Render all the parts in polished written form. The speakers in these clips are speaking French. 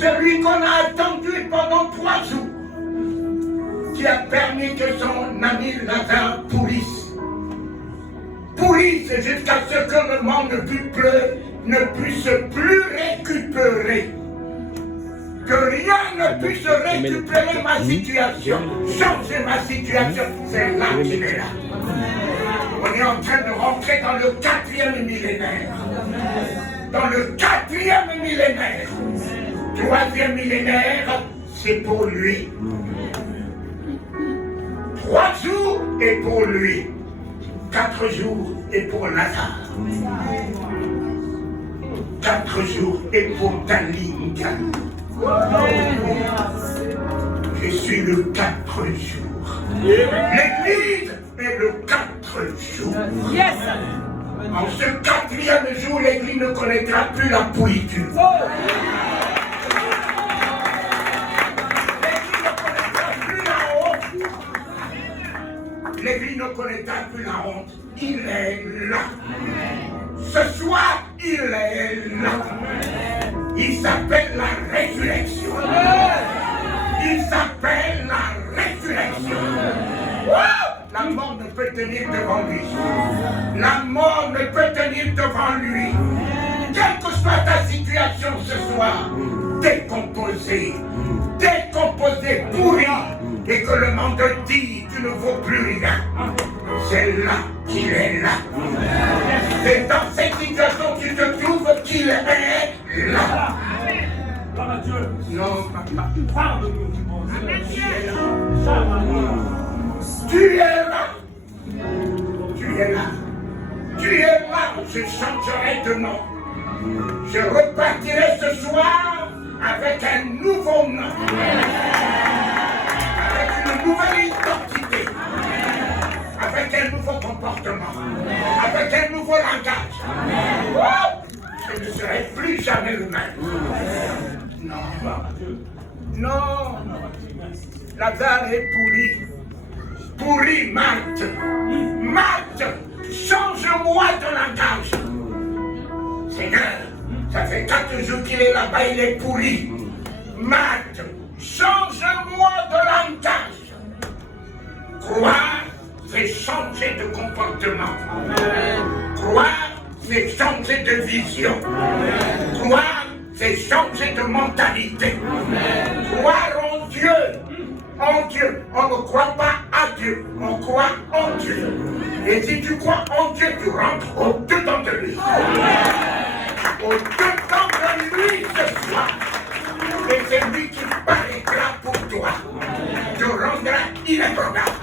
celui qu'on a attendu pendant 3 jours, qui a permis que son ami Lazare pourrisse jusqu'à ce que le monde ne puisse plus récupérer. Que rien ne puisse récupérer ma situation, changer ma situation. C'est là qu'il est là. On est en train de rentrer dans le 4e millénaire. Dans le 4e millénaire. 3e millénaire, c'est pour lui. 3 jours est pour lui. 4 jours est pour Lazare. 4 jours est pour Dalinga. Je suis le 4 jours. L'église est le 4 jours. Yes. En ce 4e jour, l'église ne connaîtra plus la pourriture. L'église ne connaîtra plus la honte. Il est là. Ce soir, il est là. Il s'appelle la résurrection. Il s'appelle la résurrection. La mort ne peut tenir devant lui. La mort ne peut tenir devant lui. Quelle que soit ta situation ce soir, décomposée, pourrie, et que le monde te dit tu ne vaux plus rien. C'est là qu'il est là. C'est dans cette situation que tu te trouves qu'il est là. Non, papa. Tu es là. Tu es là. Tu es là. Je changerai de nom. Je repartirai ce soir avec un nouveau nom. Avec une nouvelle identité. Avec un nouveau comportement. Avec un nouveau langage. Je ne serai plus jamais le même. Non. Non. Lazare est pourri. Pourri, Marthe. Marthe, change-moi de langage. Seigneur, ça fait 4 jours qu'il est là-bas, il est pourri. Marthe, change-moi de langage. Croire, c'est changer de comportement. Croire, c'est changer de vision. Croire, c'est changer de mentalité. Croire en Dieu. En Dieu. On ne croit pas à Dieu. On croit en Dieu. Et si tu crois en Dieu, tu rentres au-dedans de lui. Au-dedans de lui ce soir. Et c'est lui qui paraîtra pour toi. Te rendra inébranlable.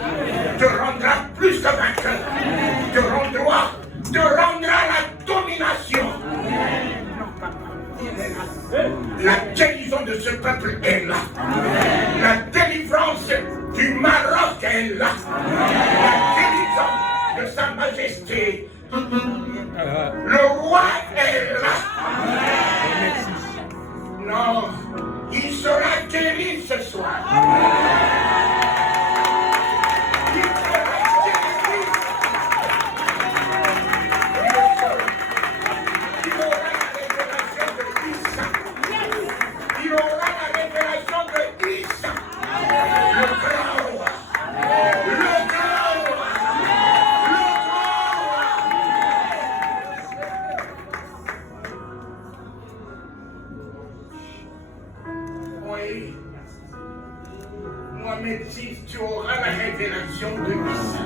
Te rendra plus que vainqueur. Te rendra la domination. La guérison de ce peuple est là. La délivrance du Maroc est là. La délivrance de sa majesté. Le roi est là. Non, il sera guéri ce soir. Si tu auras la révélation de Issa.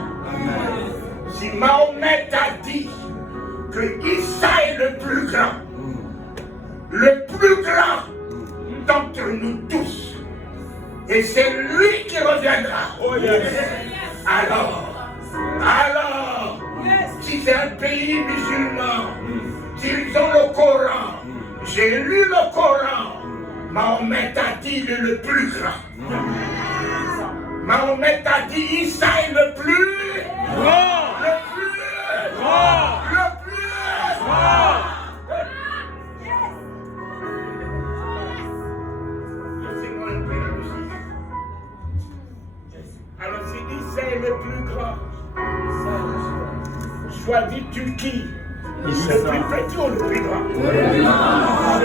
Si Mahomet a dit que Issa est le plus grand d'entre nous tous, et c'est lui qui reviendra. Alors, si c'est un pays musulman, s'ils ont le Coran, j'ai lu le Coran, Mahomet a dit il est le plus grand. Mahomet a dit Issa est le plus grand. Le plus grand. Le plus grand. Laissez-moi un peu la musique. Alors si Issa est le plus grand, choisis Turquie. Le plus petit ou le plus grand?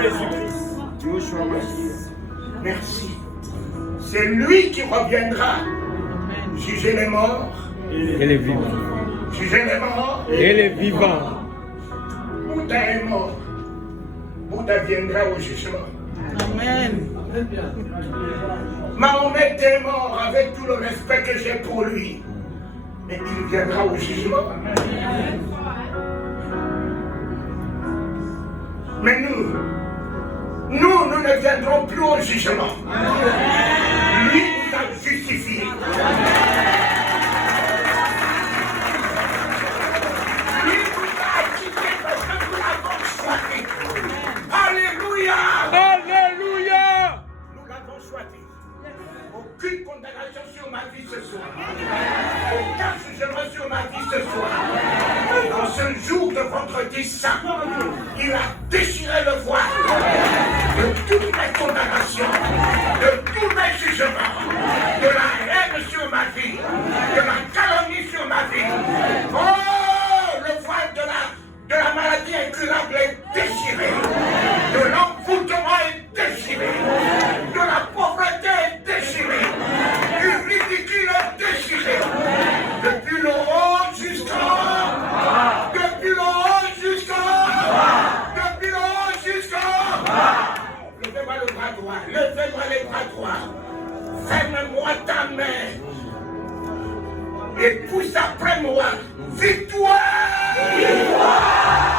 Jésus-Christ. Merci. C'est lui qui reviendra juger les morts et les vivants. Juger les morts Et les vivants. Bouddha est mort. Bouddha viendra au jugement. Amen. Mahomet est mort avec tout le respect que j'ai pour lui. Mais il viendra au jugement. Mais nous ne viendrons plus au jugement. Lui nous a justifiés. Lui nous a acquittés parce que nous l'avons choisi. Alléluia! Alléluia! Nous l'avons choisi. Aucune condamnation sur ma vie ce soir. Aucun jugement sur ma vie ce soir. En ce jour de vendredi saint, il a déchiré le voile de toutes mes condamnations, de tous mes jugements, de la haine sur ma vie, de la calomnie sur ma vie. Oh, le voile de la maladie incurable est déchiré. De l'envoûtement est déchiré. De la pauvreté est déchirée. Du ridicule est déchiré. Depuis le haut jusqu'en bas. Depuis le haut jusqu'en bas. Depuis le haut jusqu'en bas. Levez-moi le bras droit. Levez-moi les bras droits. Ferme-moi ta main. Et pousse après moi. Victoire! Victoire!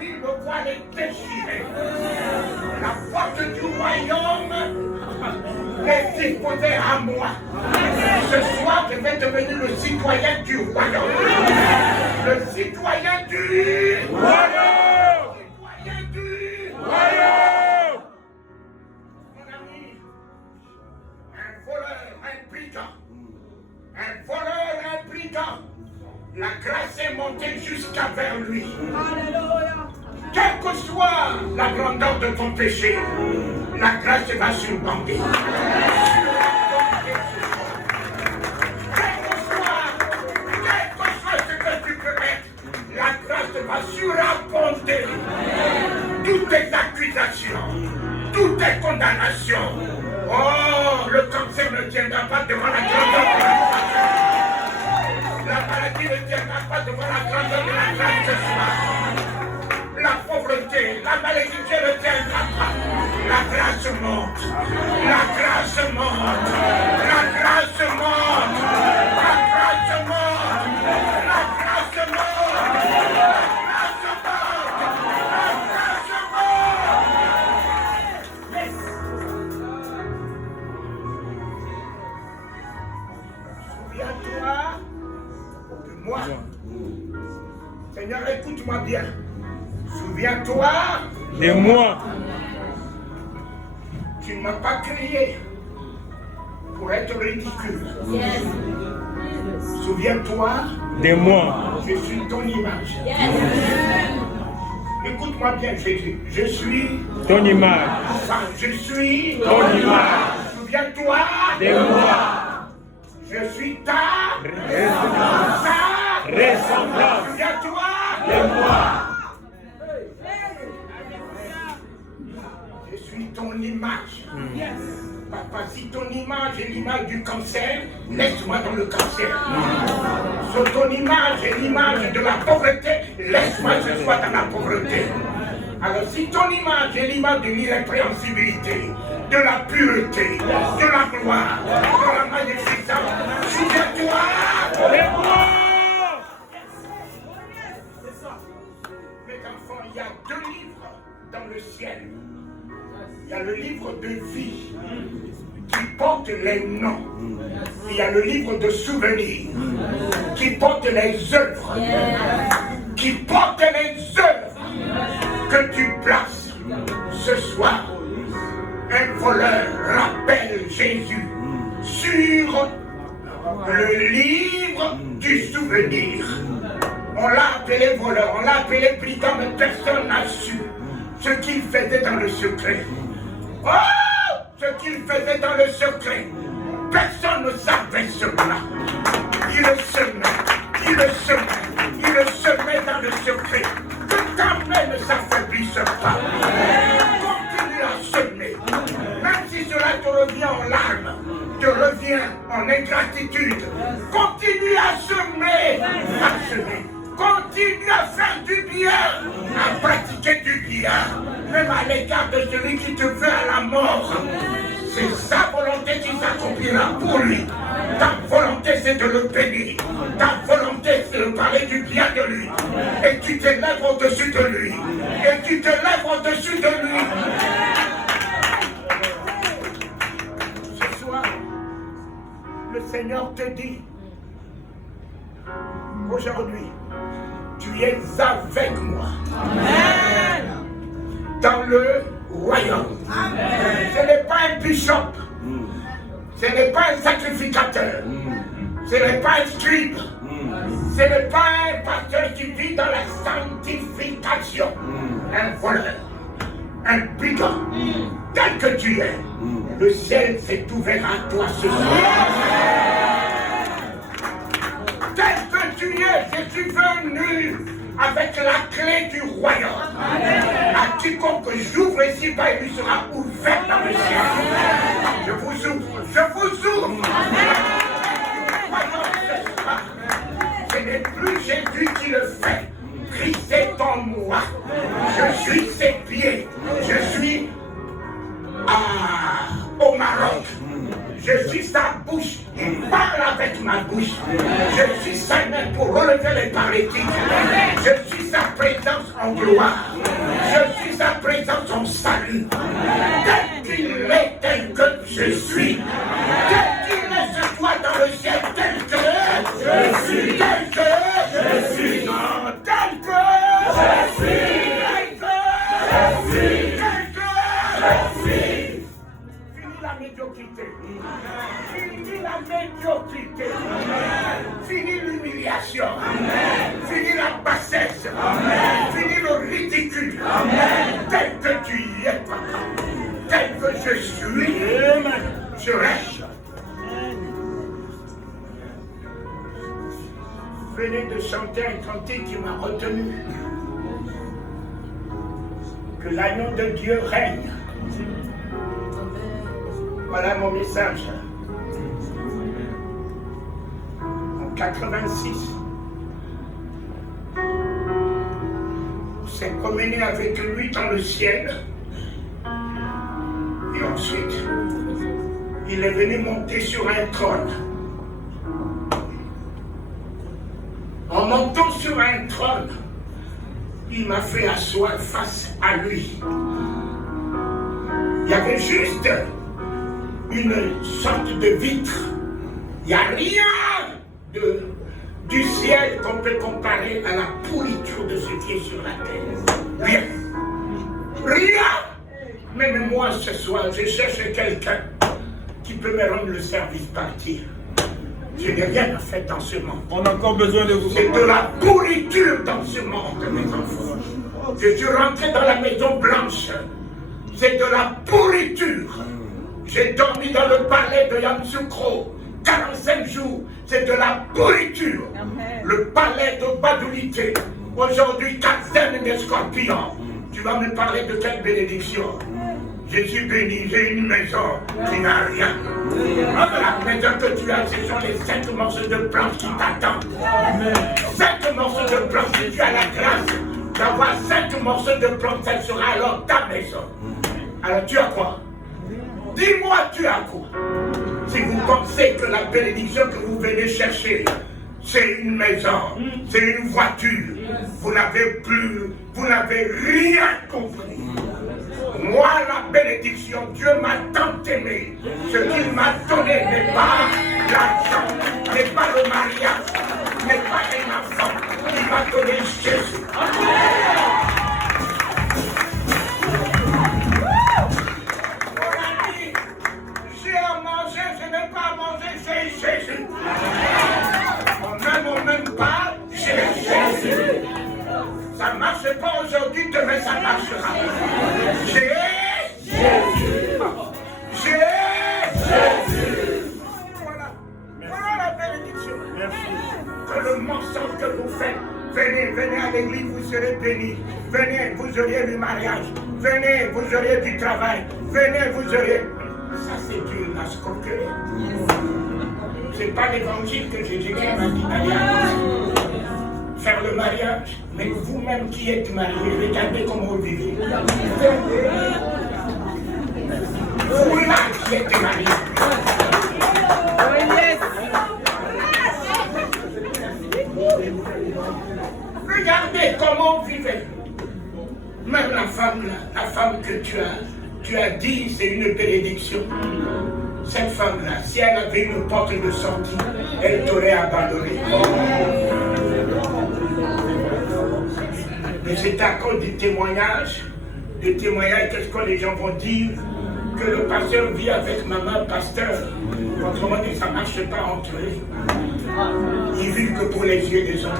Le voile est déchiré. La porte du royaume est disposée à moi. Ce soir, je vais devenir le citoyen du royaume. Le citoyen du royaume. Le citoyen du royaume. Mon ami, un voleur, un brigand. Un voleur, un brigand. La grâce est montée jusqu'à vers lui. Alléluia. Quelle que soit la grandeur de ton péché, la grâce va surbander. Quel que soit ce que tu peux être, la grâce va surabonder toutes tes accusations, toutes tes condamnations. Oh, le cancer ne tiendra pas devant la grandeur de la grâce. La maladie ne tiendra pas devant la grandeur de la grâce ce soir. La pauvreté, la malédiction ne tiendra pas. La grâce monte. La grâce monte. La grâce monte. La grâce monte. La grâce monte. La grâce monte. La grâce monte. Yes. Souviens-toi de moi. Seigneur, écoute-moi bien. Souviens-toi de moi. Tu ne m'as pas créé pour être ridicule. Yes. Souviens-toi De moi. je suis ton image. Yes. Écoute-moi bien, Jésus. Je suis Ton image. enfin, je suis Ton image. Souviens-toi De moi. Je suis ta Ressemblance. Souviens-toi De moi. Je suis ton image. Papa, si ton image est l'image du cancer, laisse-moi dans le cancer. Si ton image est l'image de la pauvreté, laisse-moi que je sois dans la pauvreté. Alors si ton image est l'image de l'irrépréhensibilité, de la pureté, de la gloire, de la magnificence, souviens-toi De moi. Mes enfants, il y a 2 livres dans le ciel. Il y a le livre de vie qui porte les noms. Il y a le livre de souvenirs qui porte les œuvres. Qui porte les œuvres que tu places ce soir. Un voleur rappelle Jésus sur le livre du souvenir. On l'a appelé voleur, on l'a appelé brigand, mais personne n'a su ce qu'il faisait dans le secret. Oh! Ce qu'il faisait dans le secret. Personne ne savait cela. Il le semait. il le semait dans le secret. Que ta main ne s'affaiblisse pas. Continue à semer. Même si cela te revient en larmes, te revient en ingratitude, continue à semer, continue à faire du bien, à pratiquer du bien, même à l'égard de celui qui te veut à la mort. C'est sa volonté qui s'accomplira pour lui. Ta volonté, c'est de le bénir. Ta volonté, c'est de parler du bien de lui. Et tu te lèves au-dessus de lui. Et tu te lèves au-dessus de lui. Ce soir, le Seigneur te dit, aujourd'hui, tu es avec moi. Amen. Dans le royaume. Amen. Ce n'est pas un bishop. Ce n'est pas un sacrificateur. Ce n'est pas un scribe. Ce n'est pas un pasteur qui vit dans la sanctification. Un voleur. Un brigand. Tel que tu es. Le ciel s'est ouvert à toi ce soir. Tel que tu es, je suis venu avec la clé du royaume. À quiconque j'ouvre ici-bas, il lui sera ouvert dans le ciel. Je vous ouvre, je vous ouvre. Ce n'est plus Jésus qui le fait. Christ est en moi. Je suis ses pieds. Je suis au Maroc. Je suis sa bouche. Il parle avec ma bouche. Je suis sa main pour relever les paralytiques. Je suis sa présence en gloire. Je suis sa présence en salut. Tel qu'il est, tel que je suis. Tel qu'il est ce soir dans le ciel, tel que je suis. Tel que je suis. Tel que je suis. Tel que je suis. Tel que je suis. Fini la médiocrité. Fini la médiocrité. Fini l'humiliation. Fini la bassesse. Fini le ridicule. Tel que tu y es, papa. Tel que je suis, je reste. Venez de chanter un cantique qui m'a retenu. Que l'agneau de Dieu règne. Voilà mon message. En 86, on s'est promené avec lui dans le ciel. Et ensuite, il est venu monter sur un trône. En montant sur un trône, il m'a fait asseoir face à lui. Il y avait juste une sorte de vitre. Il n'y a rien du ciel qu'on peut comparer à la pourriture de ce qui est sur la terre. Rien. Rien. Même moi ce soir, je cherche quelqu'un qui peut me rendre le service partir. Je n'ai rien à faire dans ce monde. On a encore besoin de vous. C'est de la pourriture dans ce monde, mes enfants. Je suis rentré dans la maison blanche. C'est de la pourriture. J'ai dormi dans le palais de Yamoussoukro 45 jours. C'est de la pourriture. Amen. Le palais de Badoulité. Aujourd'hui, 4 des scorpions. Tu vas me parler de quelle bénédiction? Je suis béni, j'ai une maison qui n'a rien. La maison que tu as, ce sont les 5 morceaux de planche qui t'attendent. 5 morceaux de planche, si tu as la grâce d'avoir 5 morceaux de planche, ça sera alors ta maison. Alors tu as quoi? Dis-moi, tu as quoi? Si vous pensez que la bénédiction que vous venez chercher, c'est une maison, c'est une voiture, vous n'avez rien compris. Moi, la bénédiction, Dieu m'a tant aimé. Ce qu'il m'a donné n'est pas l'argent, n'est pas le mariage, n'est pas un enfant. Il m'a donné Jésus. J'ai à manger, je n'ai pas à manger, j'ai Jésus. On m'aime pas, j'ai Jésus. Ça ne marche pas aujourd'hui, demain ça marchera. J'ai Jésus. J'ai Jésus. Voilà. Voilà la bénédiction. Merci. que le mensonge que vous faites. Venez, venez à l'église, vous serez bénis. Venez, vous aurez du mariage. Venez, vous aurez du travail. Venez, vous aurez... Ça, c'est Dieu, la escroquerie. C'est pas l'évangile que Jésus-Christ m'a dit d'aller faire le mariage. Mais vous-même qui êtes mariés, regardez comment vous vivez. Vous-là qui êtes mariés. Regardez comment vous vivez. Même la femme là, la femme que tu as dit, c'est une bénédiction. Cette femme-là, si elle avait une porte de sortie, elle t'aurait abandonné. Mais c'est à cause du témoignage, qu'est-ce que les gens vont dire, que le pasteur vit avec maman, pasteur. Autrement dit, ça ne marche pas entre eux. Ils vivent que pour les yeux des hommes.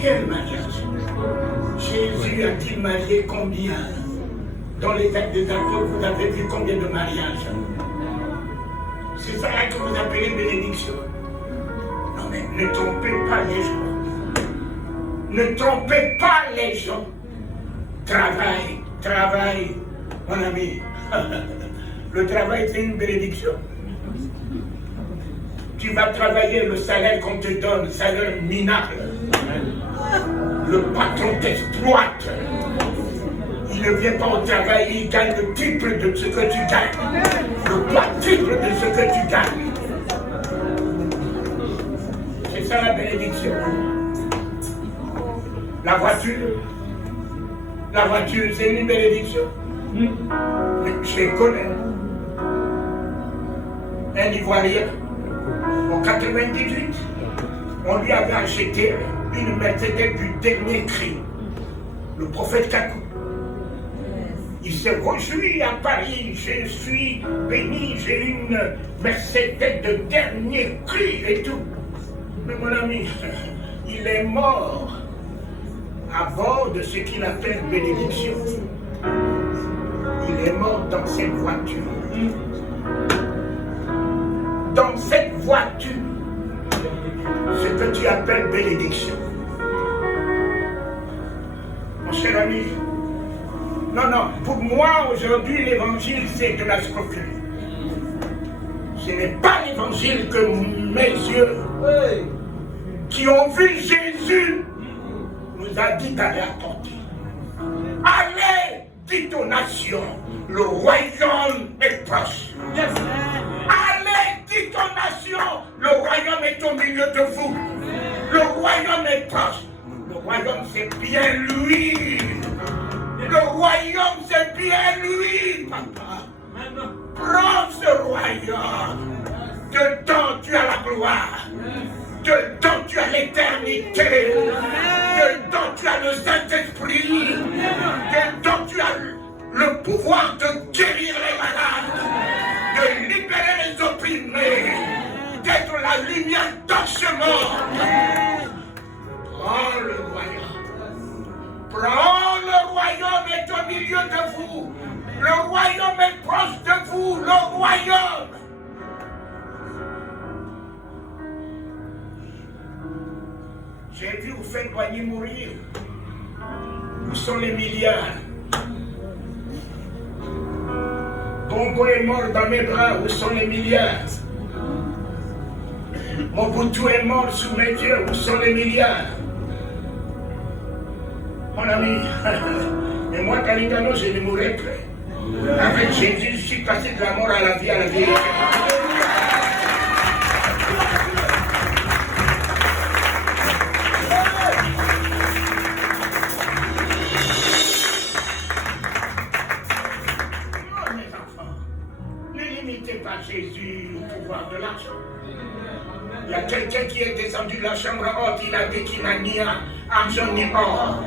Quel mariage? Jésus a-t-il marié combien? Dans les actes des apôtres, vous avez vu combien de mariages? C'est ça que vous appelez bénédiction. Non mais ne trompez pas les gens. Ne trompez pas les gens. Travail, mon ami. Le travail, c'est une bénédiction. Tu vas travailler, le salaire qu'on te donne, salaire minable. Le patron t'exploite. Il ne vient pas au travail, il gagne le triple de ce que tu gagnes. Le quadruple de ce que tu gagnes. C'est ça la bénédiction. La voiture, c'est une bénédiction. Mais je les connais. Un Ivoirien, en 98, on lui avait acheté une Mercedes du dernier cri, le prophète Kakou. Il s'est réjoui à Paris, je suis béni, j'ai une Mercedes de dernier cri et tout. Mais mon ami, il est mort à bord de ce qu'il appelle bénédiction. Il est mort dans cette voiture. Dans cette voiture, ce que tu appelles bénédiction. Mon cher ami, non, pour moi aujourd'hui l'évangile c'est de la escroquerie. Ce n'est pas l'évangile que mes yeux qui ont vu Jésus nous a dit d'aller apporter. Allez, dites aux nations, le royaume est proche. Allez, dites aux nations, le royaume est au milieu de vous. Le royaume est proche. Le royaume c'est bien lui. Le royaume c'est bien lui, papa. Prends ce royaume. Dedans tu as la gloire. Dedans tu as l'éternité. Dedans tu as le Saint-Esprit. Dedans tu as le pouvoir de guérir les malades, de libérer les opprimés, d'être la lumière dans ce monde. Prends le royaume. Prends le royaume est au milieu de vous. Le royaume est proche de vous. Le royaume. J'ai vu Houphouët-Boigny mourir. Où sont les milliards? Bongo est mort dans mes bras. Où sont les milliards? Mobutu est mort sous mes yeux. Où sont les milliards? Mon ami, et moi, Kalingano, je ne mourrai plus. Avec Jésus, je suis passé de la mort à la vie, à la vie. Non, mes enfants, ne limitez pas Jésus au pouvoir de l'argent. Il y a quelqu'un qui est descendu de la chambre haute, il a dit qu'il n'a ni argent ni or.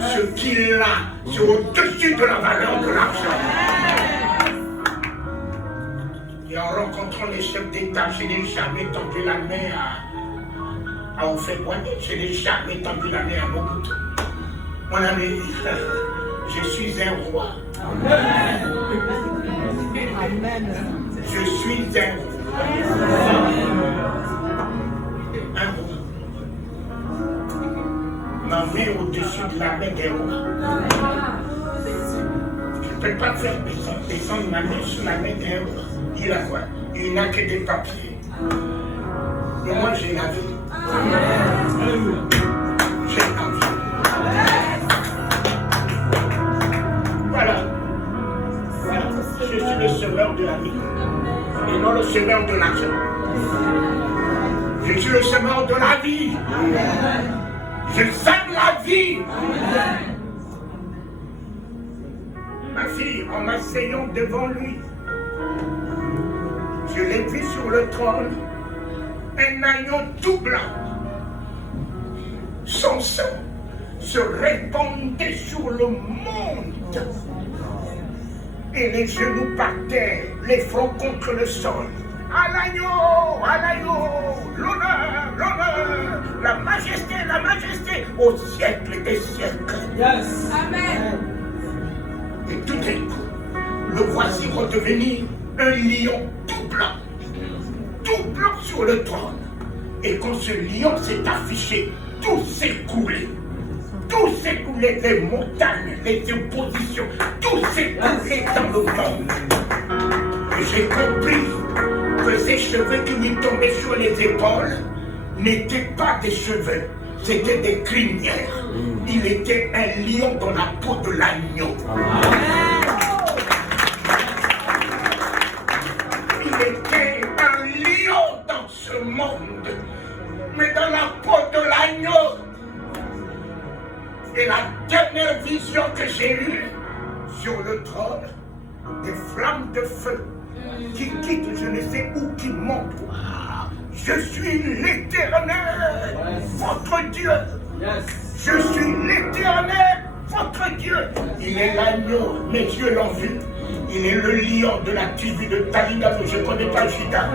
Ce qu'il a, c'est au-dessus de la valeur de l'argent. Et en rencontrant les chefs d'État, je n'ai jamais tendu la main à Houphouët-Boigny, je n'ai jamais tendu la main à Mobutu. Mon ami, je suis un roi. Amen. Je suis un roi. met au-dessus de la main des rois. Je ne peux pas faire descendre ma main sur la main des rois. Il a quoi? Il n'a que des papiers. Mais moi, j'ai la vie. J'ai la vie. Voilà. Voilà. Je suis le semeur de la vie. Et non le semeur de l'argent. Je suis le semeur de la vie. Je sème la vie. Ma fille, en m'asseyant devant lui, je l'ai vu sur le trône, un agneau tout blanc. Son sang se répandait sur le monde. Et les genoux par terre, les fronts contre le sol. À l'agneau, l'honneur, la majesté, au siècle des siècles. Yes. Amen. Et tout d'un coup, le voici redevenir un lion tout blanc sur le trône. Et quand ce lion s'est affiché, tout s'écoulait. Tout s'écoulait, les montagnes, les oppositions, tout s'écoulait dans le monde. Et j'ai compris que ces cheveux qui lui tombaient sur les épaules n'étaient pas des cheveux, c'était des crinières. Il était un lion dans la peau de l'agneau. Il était un lion dans ce monde, mais dans la peau de l'agneau. Et la dernière vision que j'ai eue sur le trône, des flammes de feu qui quittent je ne sais où, qui montent. Je suis l'Éternel, votre Dieu. Je suis l'Éternel, votre Dieu. Il est l'agneau, mes yeux l'ont vu. Il est le lion de la tribu de Talida, je ne connais pas Judas.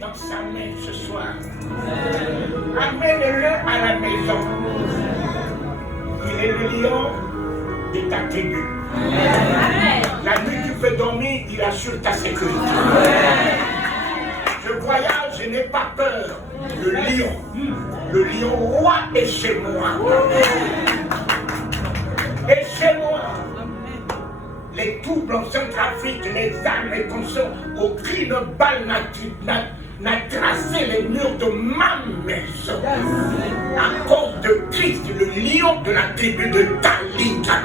Dans sa main ce soir. Amène-le à la maison. Il est le lion de ta tribu. La nuit tu peux dormir, il assure ta sécurité. Je voyage, je n'ai pas peur. Le lion roi est chez moi. Et chez moi. Les troubles en Centrafrique, les armes et consorts, aucune balle n'a tracé les murs de ma maison. À cause de Christ, le lion de la tribu de Talida.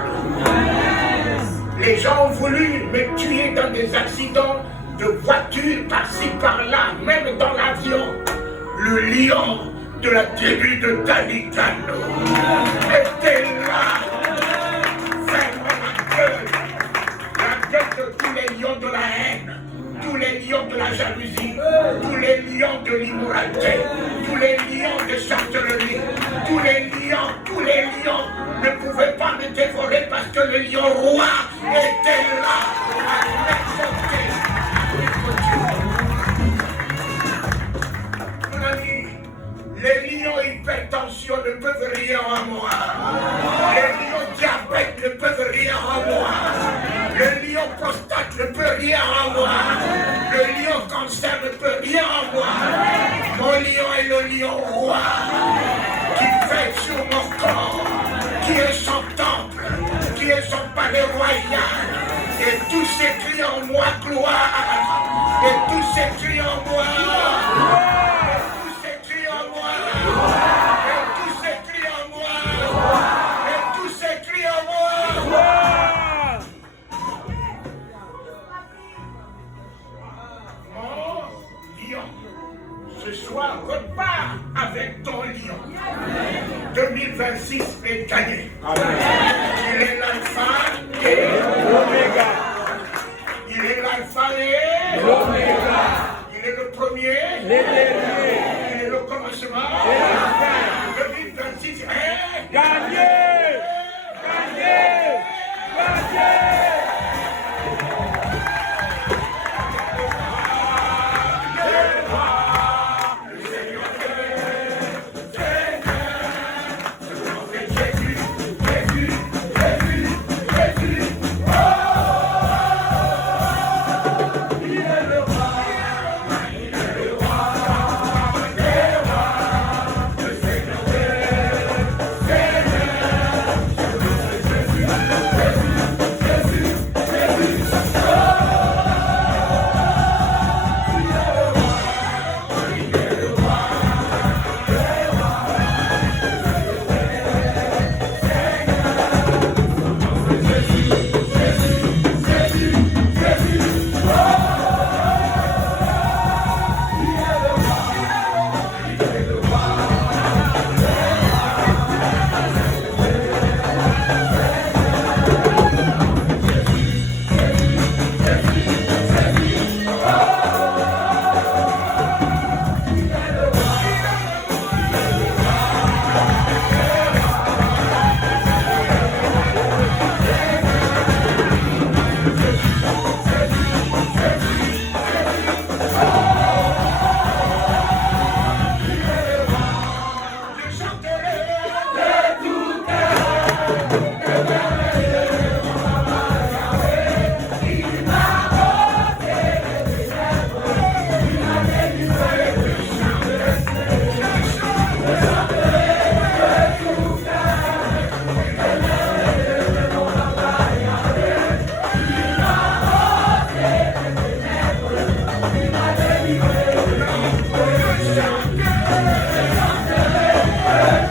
Les gens ont voulu me tuer dans des accidents de voiture par-ci par-là, même dans l'avion. Le lion de la tribu de Talida était là. Ferme ma gueule. De tous les lions de la haine, tous les lions de la jalousie, tous les lions de l'immoralité, tous les lions de sorcellerie, tous les lions ne pouvaient pas me dévorer parce que le lion roi était là à m'exalter. Mon ami, les lions hypertension ne peuvent rien en moi. Les lions diabète ne peuvent rien en moi. Le lion prostate ne peut rien en moi. Le lion cancer ne peut rien en moi. Mon lion est le lion roi qui fait sur mon corps, qui est son temple, qui est son palais royal. Et tout s'écrit en moi gloire. Et tout s'écrit en moi. Et tout s'écrit en moi. Et tout s'écrit en moi. Et tout s'écrit en moi. Ce soir, repars avec ton lion. 2026 est gagné. Il est l'alpha